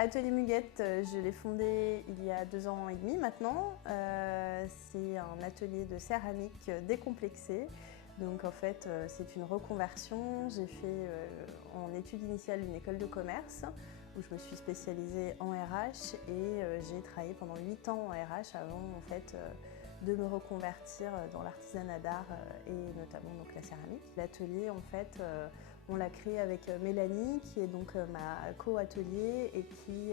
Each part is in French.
Atelier Muguette, je l'ai fondé il y a 2 ans et demi maintenant. C'est un atelier de céramique décomplexé. Donc en fait, c'est une reconversion. J'ai fait en études initiales une école de commerce où je me suis spécialisée en RH et j'ai travaillé pendant 8 ans en RH avant en fait de me reconvertir dans l'artisanat d'art et notamment donc la céramique. L'atelier en fait, on l'a créé avec Mélanie qui est donc ma co-atelier et qui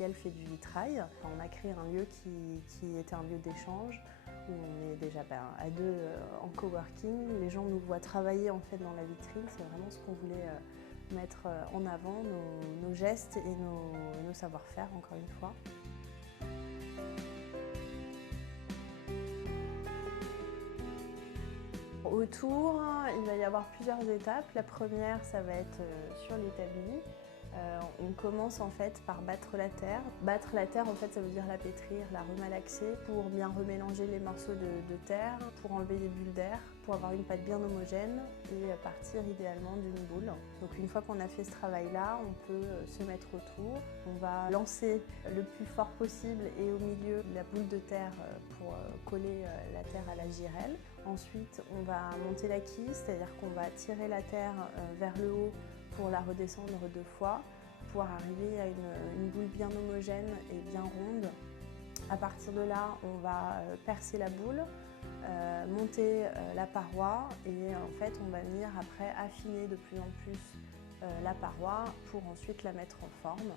elle fait du vitrail. On a créé un lieu qui était un lieu d'échange où on est déjà à 2 en coworking. Les gens nous voient travailler en fait dans la vitrine, c'est vraiment ce qu'on voulait mettre en avant, nos gestes et nos savoir-faire encore une fois. Autour, il va y avoir plusieurs étapes. La première, ça va être sur l'établi. On commence en fait par battre la terre. Battre la terre, en fait, ça veut dire la pétrir, la remalaxer pour bien remélanger les morceaux de terre, pour enlever les bulles d'air, pour avoir une pâte bien homogène et partir idéalement d'une boule. Donc une fois qu'on a fait ce travail-là, on peut se mettre autour. On va lancer le plus fort possible et au milieu la boule de terre pour coller la terre à la girelle. Ensuite, on va monter la quille, c'est-à-dire qu'on va tirer la terre vers le haut pour la redescendre 2 fois, pour arriver à une boule bien homogène et bien ronde. À partir de là, on va percer la boule, monter la paroi et en fait on va venir après affiner de plus en plus la paroi pour ensuite la mettre en forme.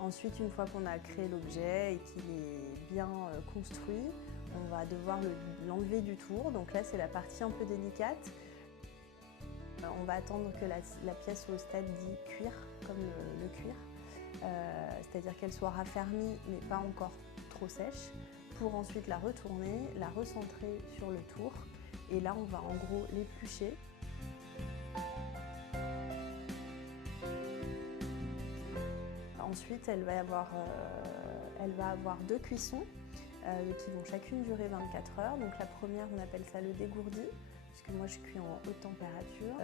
Ensuite, une fois qu'on a créé l'objet et qu'il est bien construit, on va devoir l'enlever du tour. Donc là, c'est la partie un peu délicate. On va attendre que la pièce soit au stade dit cuir, comme le cuir. C'est-à-dire qu'elle soit raffermie, mais pas encore trop sèche, pour ensuite la retourner, la recentrer sur le tour. Et là, on va en gros l'éplucher. Ensuite, elle va avoir 2 cuissons qui vont chacune durer 24 heures. Donc la première, on appelle ça le dégourdi, puisque moi je cuis en haute température.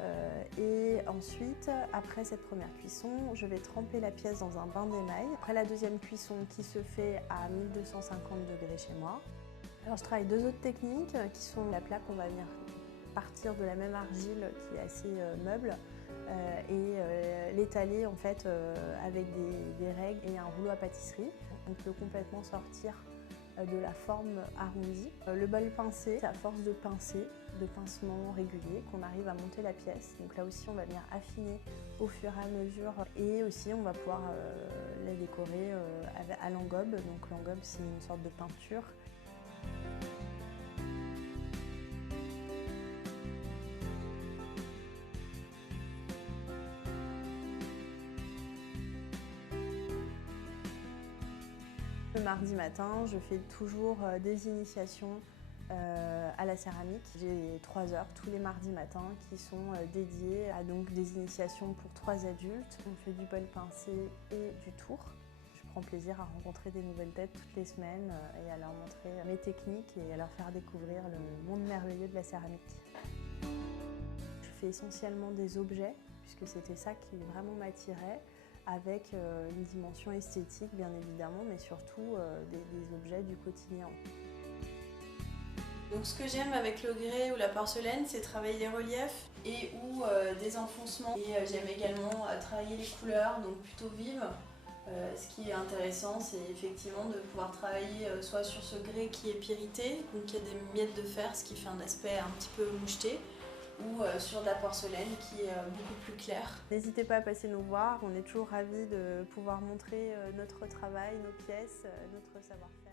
Et ensuite, après cette première cuisson, je vais tremper la pièce dans un bain d'émail. Après la deuxième cuisson qui se fait à 1250 degrés chez moi. Alors je travaille 2 autres techniques qui sont la plaque, on va venir partir de la même argile qui est assez meuble. Et l'étaler en fait avec des règles et un rouleau à pâtisserie. On peut complètement sortir de la forme arrondie. Le bol pincé, c'est à force de pincer, de pincement régulier qu'on arrive à monter la pièce. Donc là aussi on va venir affiner au fur et à mesure et aussi on va pouvoir la décorer à l'engobe. Donc l'engobe c'est une sorte de peinture. Le mardi matin, je fais toujours des initiations à la céramique. J'ai 3 heures tous les mardis matins qui sont dédiées à donc, des initiations pour 3 adultes. On fait du bol pincé et du tour. Je prends plaisir à rencontrer des nouvelles têtes toutes les semaines et à leur montrer mes techniques et à leur faire découvrir le monde merveilleux de la céramique. Je fais essentiellement des objets, puisque c'était ça qui vraiment m'attirait, avec une dimension esthétique bien évidemment, mais surtout des objets du quotidien. Donc ce que j'aime avec le grès ou la porcelaine, c'est travailler les reliefs et ou des enfoncements. Et j'aime également travailler les couleurs, donc plutôt vives. Ce qui est intéressant, c'est effectivement de pouvoir travailler soit sur ce grès qui est pyrité, donc il y a des miettes de fer, ce qui fait un aspect un petit peu moucheté, ou sur de la porcelaine qui est beaucoup plus claire. N'hésitez pas à passer nous voir, on est toujours ravis de pouvoir montrer notre travail, nos pièces, notre savoir-faire.